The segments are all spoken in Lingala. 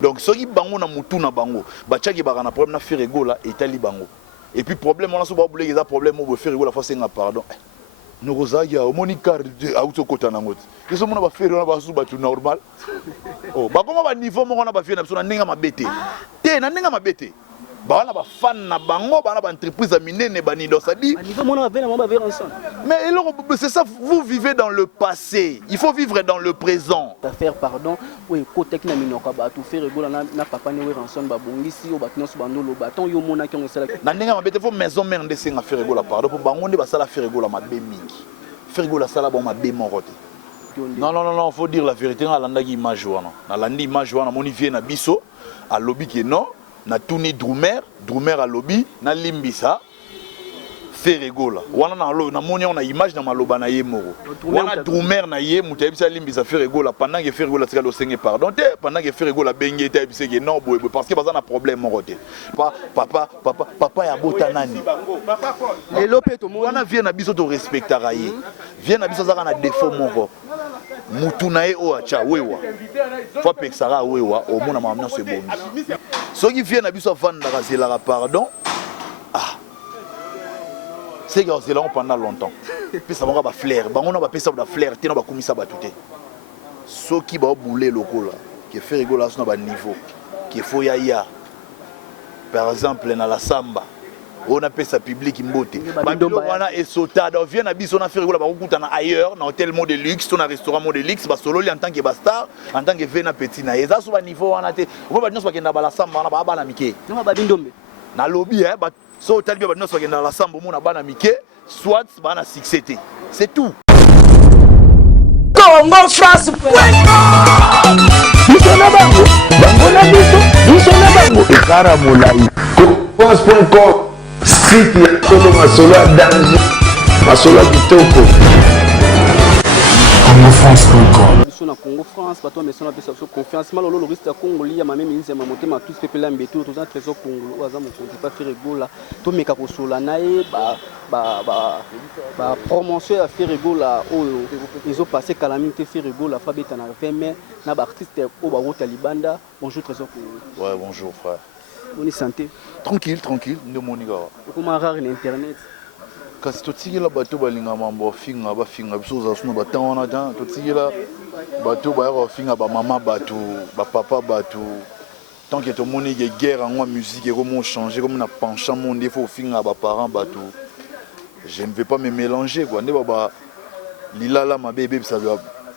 Donc soki bango na mutu na bango bachaki baka na problème na Ferrego là etali bango. Et puis problème on a souvent oublié ça problème au Ferrego la fois c'est un pardon. Nous ya omoni car auto kota na ngoti. Keso mona ba Ferrego na ba su batu normal. Oh ba comment ba niveau mo na ba fie na biso na ndinga mabete. Te na ndinga mabete. Ba na ba fan na bango ba na ba entreprise a minene ba nido ça dit. Niveau mo na ba vivre ensemble. Mais c'est ça, vous vivez dans le passé. Il faut vivre dans le présent. Faire pardon, oui, côté qui n'a mis nos cabas, tout faire rigoler na papa ne ranson babongisi au batino sur bandolo baton yo mona qui on sala. Na ndinga mabete fo maison mère ndese nga faire rigoler pardon pour bango ne ba sala faire rigoler ma be mingi. Faire rigoler sala bon ma be morote. Non, faut dire la vérité na landa ki image wana. Na landi image wana moni vie na biso a lobby qui non, na tuni Drumer a lobby na limbisa. Ferrego là wana na lo na moni on a image na maloba na ye moko wana Drumer na ye muta ebisa limbisa Ferrego là pendant que Ferrego là tika lo senge pardon te pendant que Ferrego là bengi eta ebisa que non boye parce que baza na problème moko te papa ya bota nani lelo pe to wana vient na biso to respectera ye vient na biso zaka na défaut moko mutu na ye o acha wewa faut pexara wewa au mona mamna se bon soki vient na biso vanda ka zela pardon c'est que c'est là pendant longtemps. Puis ça va flair. On a pas ça de flair. T'es pas comme ça battuté. Ce qui va bouler le col là, qui fait rigoler à son niveau, qui faut ya. Par exemple dans la samba, on appelle ça public imboté. On a esota, on vient à bis on a fait rigoler à ailleurs, dans hôtel mode de luxe, dans un restaurant mode de luxe, bah solo en tant que bastard, en tant que vena petit na. Et ça sur niveau on a été. On va dire que dans la samba on a pas la miké. Non ba bindombe. Na lobby hein. So tali ba noso na la sambo mona bana mike soit bana succès. C'est tout. Congo France. Bisona bango. Bango na biso. Bisona bango. Ekara molai. France.com. Site ya Solo Masolo danger. Masolo kitoko. CongoFrance.com. Na Congo France, bato mais son appel confiance mal le risque Congo lia ma même inze ma monter ma tous peuple là mbeto tous un trésor Congo oza mo konti pas faire gola to meka ko sola nae ba promotion à faire gola oyo ils ont passé calamité faire gola fa beta na 20 mai na ba artiste o ba rota libanda bonjour trésor Congo. Ouais bonjour frère. On est santé. Tranquille de moniga. Comment rare l'internet. Kasi totikela bato balinga mambo finga ba finga biso za sunu batana ta totikela bato ba ro finga ba mama bato ba papa bato tant que tout le monde est guerre en musique et comment changer comme on a penchant monde il faut finga ba parents bato je ne vais pas me mélanger quoi ne ba lilala ma bébé ça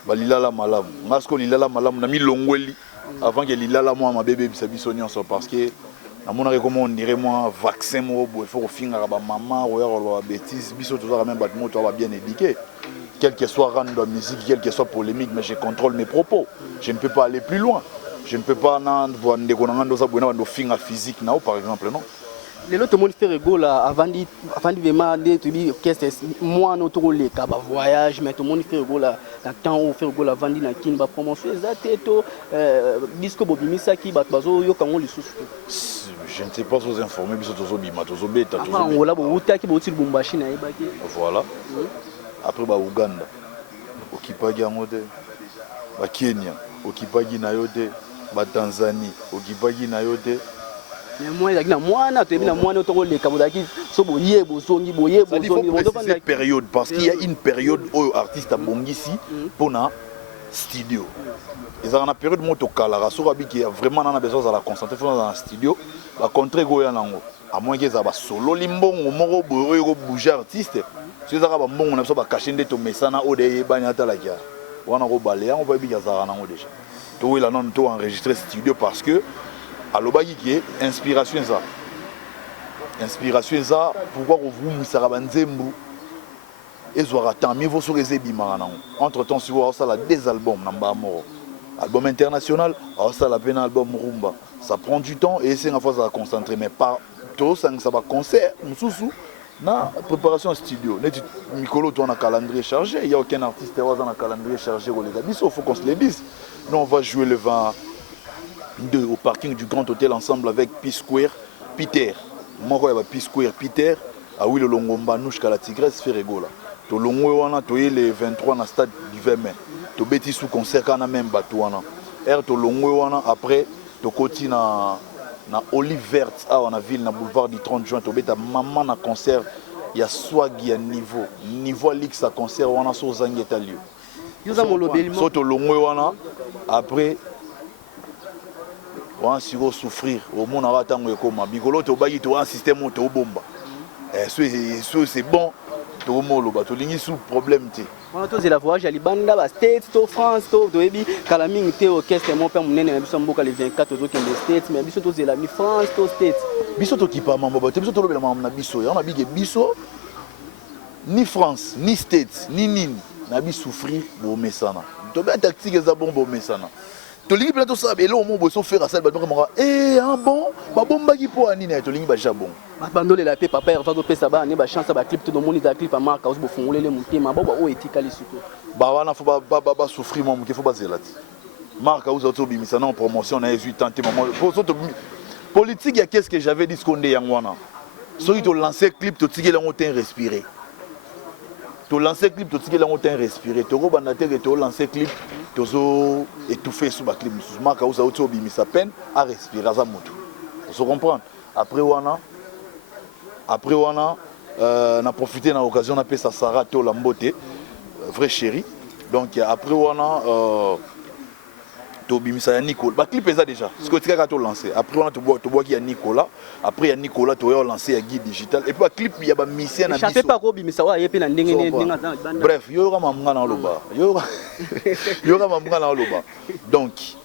ba lilala malam ngasko lilala malam na mi longweli avant que lilala moi ma bébé ça bisonnion parce que à mon avis, comment on dirait moi, vaccin, il faut finir à maman, ou alors bêtise, biso tout ça même bâtiment, tu vas bien éduquer. Quel que soit rang de musique, quel que soit polémique, mais je contrôle mes propos. Je ne peux pas aller plus loin. Je ne peux pas voir des finir physique, par exemple, non. Les autres monde fait rigolo avant de vraiment de dire qu'est-ce moi notre les cas voyage mais tout le monde fait rigolo la temps où fait rigolo avant de na kin ba promotion exactement disque bobimisa qui ba bazo yo kango lisusu. Je ne sais pas aux informer biso tozo bima tozo beta tozo. Ah on la bo utaki bo til Lubumbashi na ebaki. Voilà. Après ba Uganda. Okipagi ngode ba Kenya, okipagi na yote ba Tanzanie, okipagi na yote. Moi il y a moana tu na moana to le kabodaki so boye bozongi boye bozongi cette période parce qu'il y a une période où artiste bongisi pour na studio. Ils ont une période moto kala so rabi qui a vraiment na besoin de la concentrer dans un studio la contrer go ya nango à moins que ça ba solo limbongo moko boye go bouger artiste si ça ba mbongo na so ba cacher ndeto mesana ode banya talakia wana go balea on va bi za nango déjà to il a non to enregistrer studio parce que alobaki qui inspiration ça pourquoi vous musara banzembu ezwara tant mais vous serez bimara nango entre temps si vous ça la des albums namba mort album international ça la peine album rumba ça prend du temps et c'est une fois à concentrer mais pas tout ça va concert mususu na préparation studio net Mikolo toi on a calendrier chargé il y a aucun artiste qui a un calendrier chargé au les habits faut qu'on se les dise nous on va jouer le 22 au parking du Grand Hôtel ensemble avec P-Square Peter moi il y a P-Square Peter ah oui le Longomba Nouchka la Tigresse fait rigola to longwe wana to le 23 na stade du 20 mai to beti sous concert kana même bato wana to longwe wana après tokoti na Olive Verte awa na ville na boulevard du 30 juin tobeta maman na concert ya swag ya niveau Alix à concert wana so zangi eta lieu so to longwe wana après on va souffrir au monde va tango ekoma bikolo to bagi to un système to bomba c'est bon to molo ba to lingi sous problème té on a la voyage à Libanda ba States to France to ebi kala mingi te orchestre mon père munene na biso mboka les 24 to kende States mais biso to zela mi France to States biso to kipa mambo ba te biso to lobela mambo na biso ya na bige biso ni France ni States ni nini na bi souffrir bo mesana to ba tactique za bon bo mesana to lingi plateau ça et là au moment so faire ça ba donc un bon ba bomba ki po anine to lingi ba jabon bandole la paix papa va to pesa ba ne ba chance ba clip to do moni da clip marque aussi bo fongolele mutema ba o etika lisuko ba wana faut ba souffrir mon qu'il faut ba zelati marque aux autres bimisa na en promotion na 18 ans maman politique ya qu'est-ce que j'avais dit skonde yangwana so il to lancer clip to tigela ngotin respirer to lancer clip to tigela ngotin respirer to robanda te to lancer clip to zo étouffer sous ba clip marque aux autres bimisa peine à respirer za moto vous comprendre après wana on a profité de l'occasion d'appeler ça Sarah to la beauté vrai chéri donc après on a Tobimisa ya Nicolas ba clip ça déjà ce que tu as lancé après on a to bois qui a Nicolas après il y a Nicolas to lancé à guide digital et puis clip il y a ba mission na biso pas ko bimisa wa yepe na ndenge bref yo ra mamanga na loba yo ra mamanga na loba donc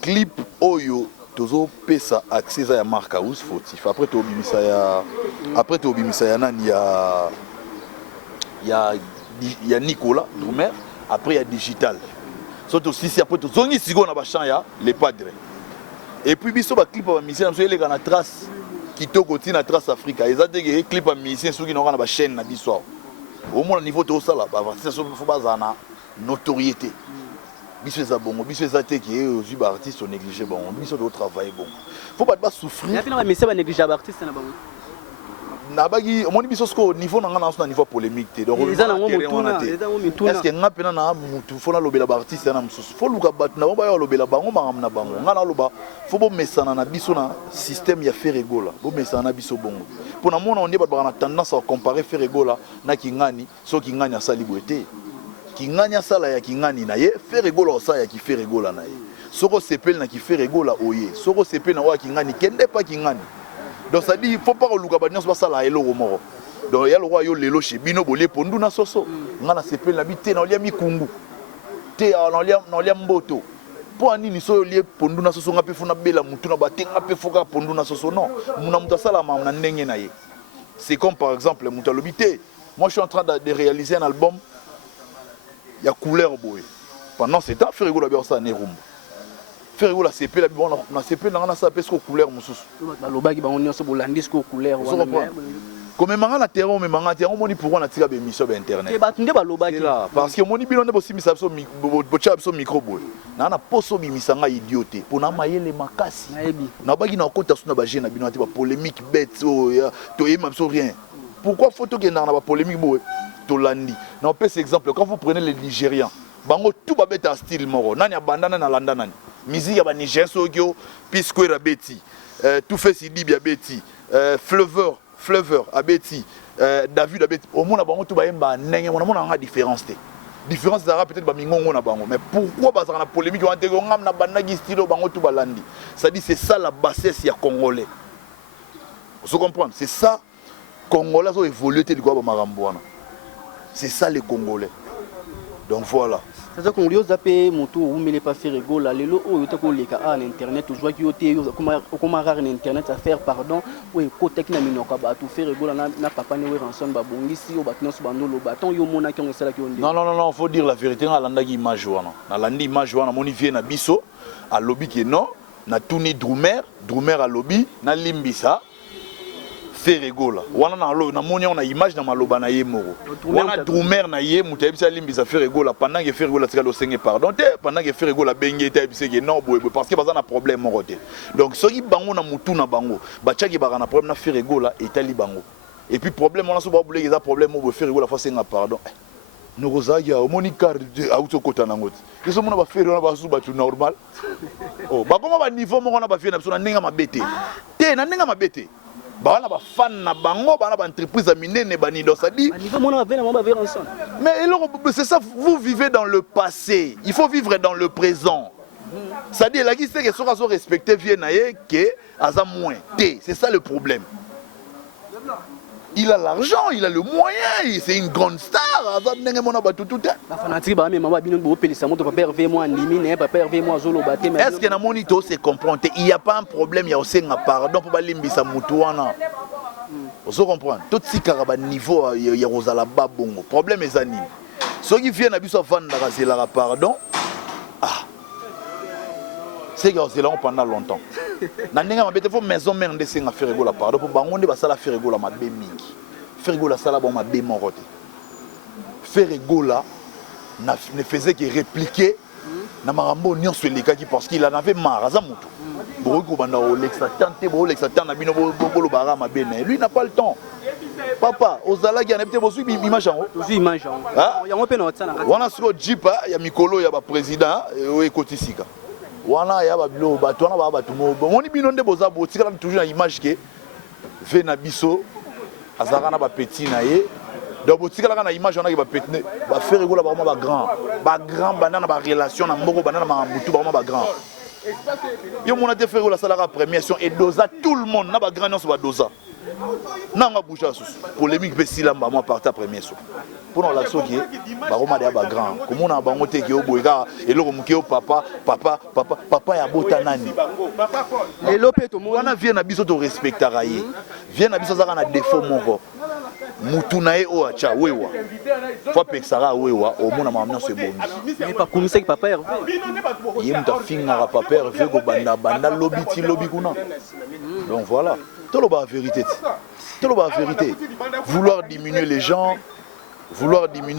clip oyo tozo pesa accès ya marque house fautif après to bimisa ya nani ya Nicolas Drumer après il y a digital surtout si après to zongi sigo na ba champ ya les padres et puis biso ba clip ba musicien so elega na trace kitoko tina trace Africa ezateke clip ba musicien soki na ba chaîne na biso au moins niveau to sala ba artiste so faut bazana notoriété biso za bongo biso za te ki ozu ba artiste négligé bon biso do travailler bon faut pas souffrir ya pina mais ba négliger ba artiste na bango na bagi moni biso sko niveau na ngana na niveau polémique te donc est-ce que ngapena na mutu fona lobela ba artiste na msusu faut luka bat na ba lobela bango mangam na bango ngana loba faut bo mesana na biso na système ya Ferregola bo mesana na biso bongo pour na mona on dit ba na tendance à comparer Ferregola na Kingani so Kingani asali boete Kingani asala ya Kingani na ye Ferregola osa ya ki Ferregola na ye soko sepel na ki Ferregola oye soko sepel na wa Kingani kende pa Kingani. Donc ça dit il faut pas reluka ba nyonso basala elo moro donc ya le roi yo lelo chez bino bolé pondu na soso ngana sepel na bité na lia mikungu te na lia mboto po anini so lie pondu na soso ngape funa bela mutu na batenga pe foka pondu na soso non muna mutu sala ma na ndenge na ye c'est comme par exemple mutu lobité moi je suis en train de réaliser un album il y a couleur boy pendant ce temps Ferregola bien ça ne rumba Ferregola CP la bon na CP na sa pesko couleur mususu ba lobaki ba on nyonso bolandi sko couleur wana comme manga na terrain mais manga terrain moni pourquoi na tika be émission ba internet et ba tunde ba lobaki là parce que moni bino ne bo simisa so bocha so micro boy na poso bimisanga idioté pona mayele makasi na bagi na kota suna ba jeune na bino ati ba polémique bête to yema so rien pourquoi photo que na ba polémique boy to landi na pèse exemple quand vous prenez les Nigérians bango tout ba bête style moro nani abandana na landa nani musique ya ba Niger sogyo Pisco Rabeti tout fait Sidi Abeti Flavor Abeti David Abeti au monde bango tout ba yemba ndenge mona nga différence ça peut-être ba mingongo na bango mais pourquoi ba na polémique on intègre ngam na banagi style bango tout balandi ça dit c'est ça la bassesse ya congolais vous comprenez c'est ça congolais ont évolué te quoi ba marambo c'est ça les congolais donc voilà c'est-à-dire qu'on lui a zappé moto ou mais pas faire rigolo là lelo o yote ko leka en internet to joie ki yote comment rare en internet à faire pardon ou ko technique na minoka ba to faire rigolo na papa ne we ranson ba bongisi o batno so bandolo baton yo mona ki on sala ki on dit non faut dire la vérité na landa ki image wana na landi image wana moni vie na biso a lobby ki non na tuni Drumer a lobby na limbisa Ferregola wana na moni on a image na maloba na ye moro wana Drumer na ye mutabisa limbisa Ferregola pendant que Ferregola tika lo senge pardon te pendant que Ferregola bengi tabisa que non boy parce que baza na problème moko te donc soki bango na mutu na bango bachaki baka na problème na Ferregola etali bango et puis problème on a so ba boulé eza problème mo Ferregola faut senga pardon nokozaki au moni car auto kota nango te so mona ba faire na ba su ba tu normal oh ba koma ba niveau moko na ba faire na biso na ndenge mabete te na ndenge mabete ba wana ba fan na bango ba na ba entreprise a minene ba ni do ça dit niveau mona ba na ba vers ensemble mais c'est ça vous vivez dans le passé il faut vivre dans le présent ça dit la qui c'est que so ka so respecter vie na ye que aza moins te c'est ça le problème. Il a l'argent, il a le moyen, c'est une grande star. Est-ce que Namonito se comprend? Il n'y a pas un problème, il y a aussi un pardon pour Balimbisa Moutouana. Vous comprenez? Tout ce qui est niveau, il y a Rosala Babongo. Problème est anime. Ceux qui viennent à Bissau Van c'est la pardon. Ah. C'est que c'est là pendant longtemps. Nandinga mabete fo maison mère ndese nga faire gola pardon pour bangonde ba sala faire gola mabe mingi. Faire gola sala bon mabe morote. Faire gola ne faisait que répliquer na marambo nyonso elekaki parce qu'il en avait marre za mutu. Boko banda o l'exatante bo l'exatante na bino bo lo bara mabe na lui n'a pas le temps. Papa ozala ki anabite bo su image en haut. Su image en haut. Ya ngope na watsana. Wana siko jipa ya mikolo ya ba président o ekotisika. Wana ya babilo bato wana ba bato mo moni bino nde boza bo tikala toujours na image ke ve na biso azaka na ba petit na ye donc bo tikala na image wana ke ba petit ba faire gola ba grand banana ba relation na mboko banana ma mutu ba grand yo mona te faire gola sala première et dosa tout le monde na ba grand non ba dosa nanga boucha sous polémique pe silamba moi partir première so pour nous l'action qui ba roma de ba grand comme on a bango te ki oboyeka eloko muke o papa ya bota nani elope to mo wana vient na biso to respectera ye vient na biso zaka na défaut moko mutu na ye o acha wewa faut pexara wewa o mona mamna se bon mais pas comme ça que papa Hervé ye muta finga papa Hervé go banda lobiti lobi kuna donc voilà tout le bas vérité vouloir diminuer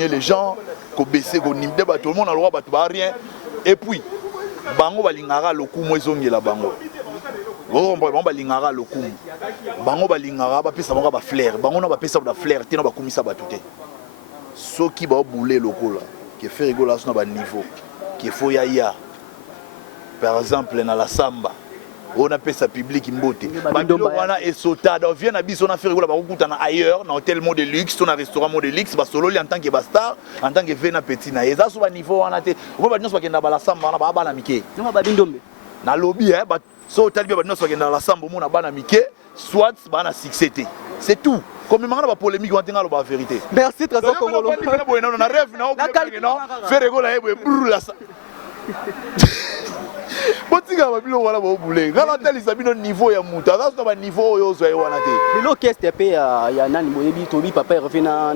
les gens ko baisser ko nimde ba tout le monde a le droit ba rien et puis bango balingara le coup moizongela bango bango balingara le coup bango balingara ba pesa bango ba flair bango na ba pesa ba flair tena ba komisa ba tuté soki ba bouler lokola qui fait rigoler sur ba niveau qui faut ya par exemple na la samba on appelle ça public mbote babilo wana esotada on vient na biso na faire gola ba kutana ailleurs na hôtel mode de luxe to na restaurant mode de luxe ba solo li en tant que star en tant que vena petit na eza so ba niveau wana te on ba nyonso bakenda bala samba na ba bana mike no ba bindombe na lobby ba so tali ba nyonso bakenda la samba mo na bana mike soit bana succès c'est tout comme mangana ba polémique on tenga la vérité merci trésor congolo na rêve na faire gola ebo brûla ça botika babilo wala ba bouler ngala talisa bino niveau ya muta ça c'est ba niveau yo zo wana te le caisse pe ya nani moyebi tobi papa Hervé na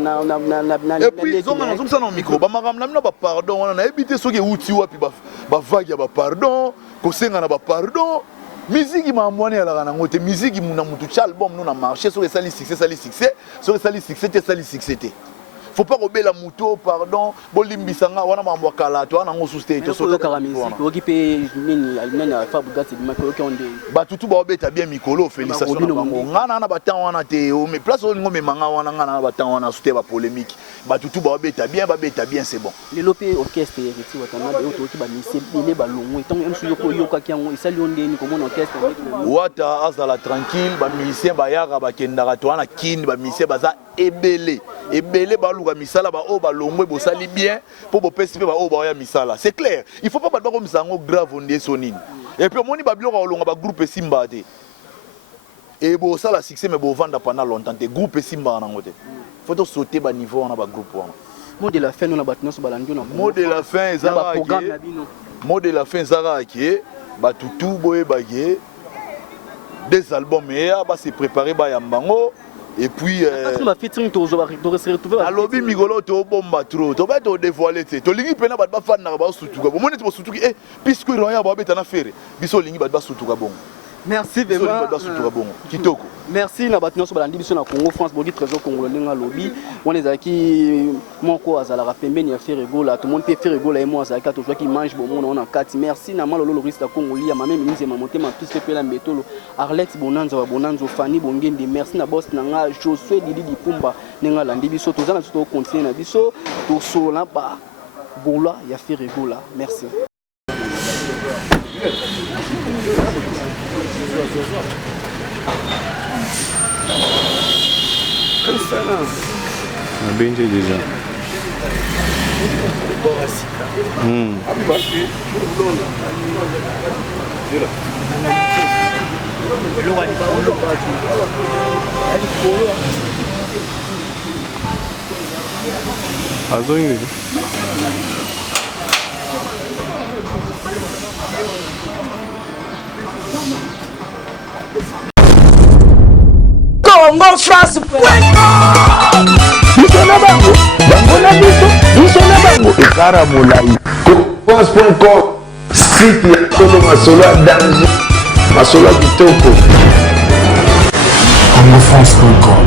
et puis zonga nzomsa na micro ba makamna mino ba pardon wana na ebité soki uti wapi ba vague ya ba pardon ko senga na ba pardon musique mamwani ala kana ngote musique muna mutu cha album no na marché sur sali succès sur sali succès te faut pas rober la moto pardon bolimbisanga wana mambo kala to wana ngosuste to so ka musique okipe nini almena fabuga c'est makolo konde ba tutu ba obeta bien mikolo félicitations na bango ngana na batan wana te o mais place o ngome manga wana ngana na batan wana suste ba polémique ba tutu ba obeta bien c'est bon le lopé orchestre yeti watana be oto ki ba mise ile ba longo tant emsu yoko yoka kiango isali ondeni comme un orchestre wata azala tranquille ba musicien ba yaka ba kendaka to wana kin ba musicien baza ebele ba luka misala ba o ba longwe bo sali bien pour bo pesi ba o ba ya misala c'est clair il faut pas ba ko misango grave ondé sonine et puis moni ba biloko olonga ba groupe Simba te et bo sala succès mais bo vendre pendant longtemps te groupe Simba na ngote faut to sauter ba niveau na ba groupe wana mot de la fin nous na batno so balandio na mot de la fin ezara programme na bino mot de la fin ezara ki ba tutu boye ba ye des albums et ba se préparer ba yambango. Et puis alobi migolo to bomba trop to ba to dévoiler te to lingi pena ba fan na ba sutuka bo moni to sutuki puisque roya ba beta na faire biso lingi ba sutuka bon Merci vraiment. Merci na batino so balandi biso na Congo France bogi trésor congolais nga lobby on ezaki moko azala pembeni ya faire gola tout le monde peut faire gola et moi azaka to qui mange bon on a 4 merci na malolo lorista congolais ma même ministre ma monté ma plus que la mbetolo Arlex Bonanza wa Bonanzo Fanny Bongende merci na boss na nga Josué Didi Dipumba nga landi biso to zana to continuer na biso to so la ba gola ya faire gola merci. On a bien déjà. Congo France Ezara Moulay France.com site ya Solo Masolo ya danger Masolo ya kitoko Congo France.com